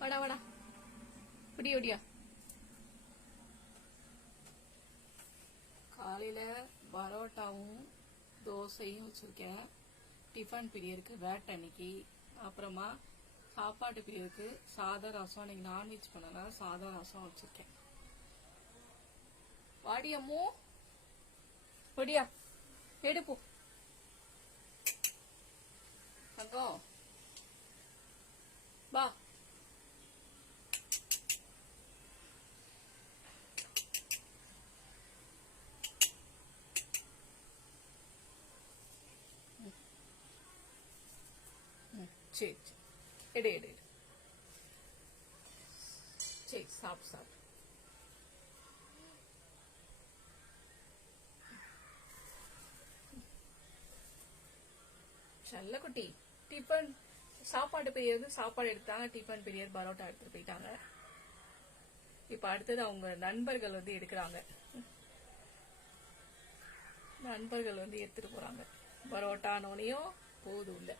வாடா வாடா இப்படி ஓடியா. காலையில பரோட்டாவும் தோசையும் வச்சிருக்கேன். டிஃபன் பீரியருக்கு வேட் அன்னைக்கு. அப்புறமா சாப்பாட்டு பீரியருக்கு சாதம் ரசம். இன்னைக்கு நான்வெஜ் பண்ணலாம். சாதம் ரசம் வச்சிருக்கேன். வாடியம்மோ ஒடியா எடுப்போ தங்கம் வா. சரி எடு எடு எடு. சரி சாப்பிடு சாப்பிடு. செல்லக்குட்டி டிஃபன் சாப்பாடு பீரியட் சாப்பாடு எடுத்தாங்க. டிஃபன் பீரியட் பரோட்டா எடுத்துட்டு போயிட்டாங்க. இப்ப அடுத்தது அவங்க நண்பர்கள் எடுக்கிறாங்க. நண்பர்கள் எடுத்துட்டு போறாங்க. பரோட்டா நோனியும் போதும் இல்ல.